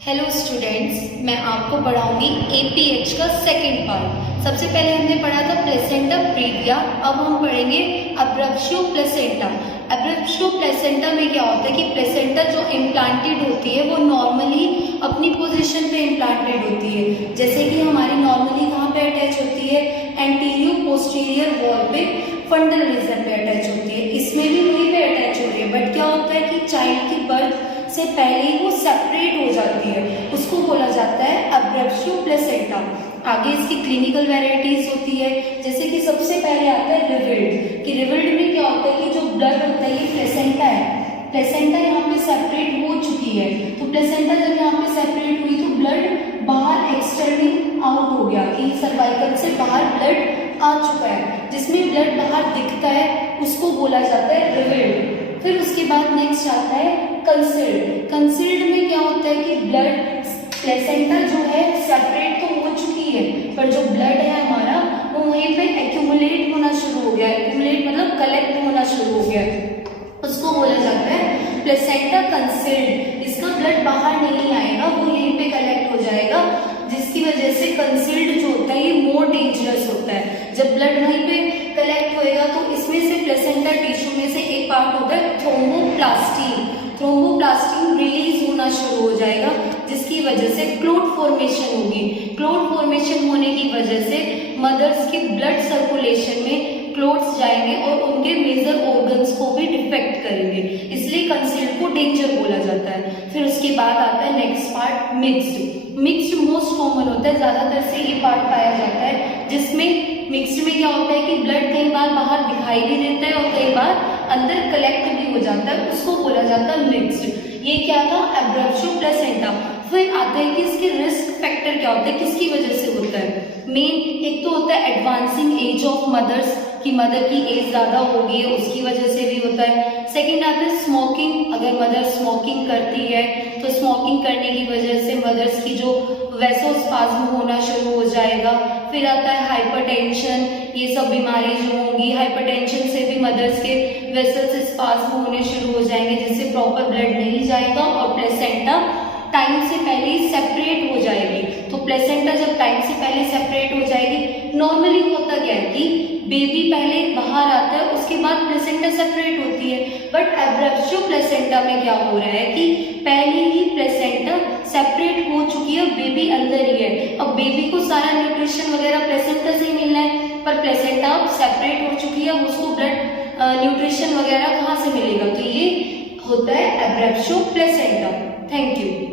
Hello students, मैं आपको पढ़ाऊंगी APH का सेकंड पार्ट। सबसे पहले हमने पढ़ा था प्लेसेंटा प्रीविया, अब हम पढ़ेंगे अब्रप्शियो प्लेसेंटा। अब्रप्शियो प्लेसेंटा में क्या होता है कि प्लेसेंटा जो इम्प्लांटेड होती है वो नॉर्मली अपनी पोजीशन पे इम्प्लांटेड होती है। जैसे कि हमारी नॉर्मली कहाँ पे अटैच होती है, एंटीरियर पोस्टीरियर वॉल पे फंडल रीजन पे अटैच होती है। इसमें भी वहीं पे अटैच हो रही है, बट क्या होता है कि चाइल्ड की बर्थ से पहले ही वो सेपरेट हो जाती है, उसको बोला जाता है अब्रप्शियो प्लेसेंटा। आगे इसकी क्लिनिकल वैरायटीज होती है, जैसे कि सबसे पहले आता है रिविल्ड। कि रिविल्ड में क्या होता है कि जो ब्लड होता है ये प्लेसेंटा है, प्लेसेंटा यहाँ पे सेपरेट हो चुकी है, तो प्लेसेंटा जब यहाँ पे सेपरेट हुई तो ब्लड बाहर एक्सटर्निंग आउट हो गया कि सर्वाइकल से बाहर ब्लड आ चुका है, जिसमें ब्लड बाहर दिखता है उसको बोला जाता है रिविल्ड। फिर उसके बाद नेक्स्ट आता है कंसील्ड। कंसील्ड में क्या होता है कि ब्लड प्लेसेंटा जो है सेपरेट तो हो चुकी है, पर जो ब्लड है हमारा वो वहीं पे एक्यूमुलेट होना शुरू हो गया है। एक्यूमुलेट मतलब कलेक्ट होना शुरू हो गया है, उसको बोला जाता है प्लेसेंटा कंसील्ड। इसका ब्लड बाहर नहीं आएगा, वो यहीं पे कलेक्ट हो जाएगा, जिसकी वजह से कंसील्ड जो होता है ये मोर डेंजरस होता है। जब ब्लड वहीं पे कलेक्ट होएगा तो इसमें से प्लेसेंटा टिश्यू में से एक पार्ट होता है थ्रोम्बोप्लास्टिन। थ्रोम्बोप्लास्टिन रिलीज होना शुरू हो जाएगा, जिसकी वजह से क्लोट फॉर्मेशन होगी। क्लोट फॉर्मेशन होने की वजह से मदर्स के ब्लड सर्कुलेशन में क्लोट्स जाएंगे और उनके मेजर ऑर्गन्स को भी डिफेक्ट करेंगे, इसलिए कंसील्ड को डेंजर बोला जाता है। फिर उसके बाद आता है next part mixed. Mixed most common होता है, ज्यादातर से ये पार्ट पाया जाता है, जिसमें मिक्स्ड में क्या होता है कि ब्लड कई बार बाहर दिखाई भी देता है और कई बार अंदर कलेक्ट भी हो जाता है, उसको बोला जाता है मिक्स्ड। ये क्या था, अब्रप्शियो प्लेसेंटा। फिर आता है कि इसके रिस्क फैक्टर क्या होता है, किसकी वजह से होता है। मेन एक तो होता है एडवांसिंग एज ऑफ मदर्स, कि मदर की एज ज्यादा होगी है उसकी वजह से भी होता है। सेकंड आता है स्मोकिंग। अगर मदर स्मोकिंग करती है तो स्मोकिंग करने की वजह से मदर्स की जो वेसोस्पाज्म होना शुरू हो जाएगा। फिर आता है हाइपरटेंशन, ये सब बीमारी जो होंगी, हाइपरटेंशन से भी मदर्स के वेसल्स स्पाज्म होने शुरू हो जाएंगे, जिससे प्रॉपर ब्लड नहीं जाएगा और प्लेसेंटा टाइम से पहले ही सेपरेट हो जाएगी। तो प्लेसेंटा जब टाइम से पहले सेपरेट हो जाएगी, नॉर्मली होता क्या है कि बेबी पहले बाहर आता है उसके बाद प्लेसेंटा सेपरेट होती है, बट अब्रप्शियो प्लेसेंटा में क्या हो रहा है कि पहले ही प्लेसेंटा सेपरेट हो चुकी है, बेबी अंदर ही है। अब बेबी को सारा न्यूट्रिशन वगैरह प्लेसेंटा से ही मिलना है, पर प्लेसेंटा अब सेपरेट हो चुकी है, उसको ब्लड न्यूट्रिशन वगैरह कहाँ से मिलेगा, तो ये होता है अब्रप्शियो प्लेसेंटा। Thank you.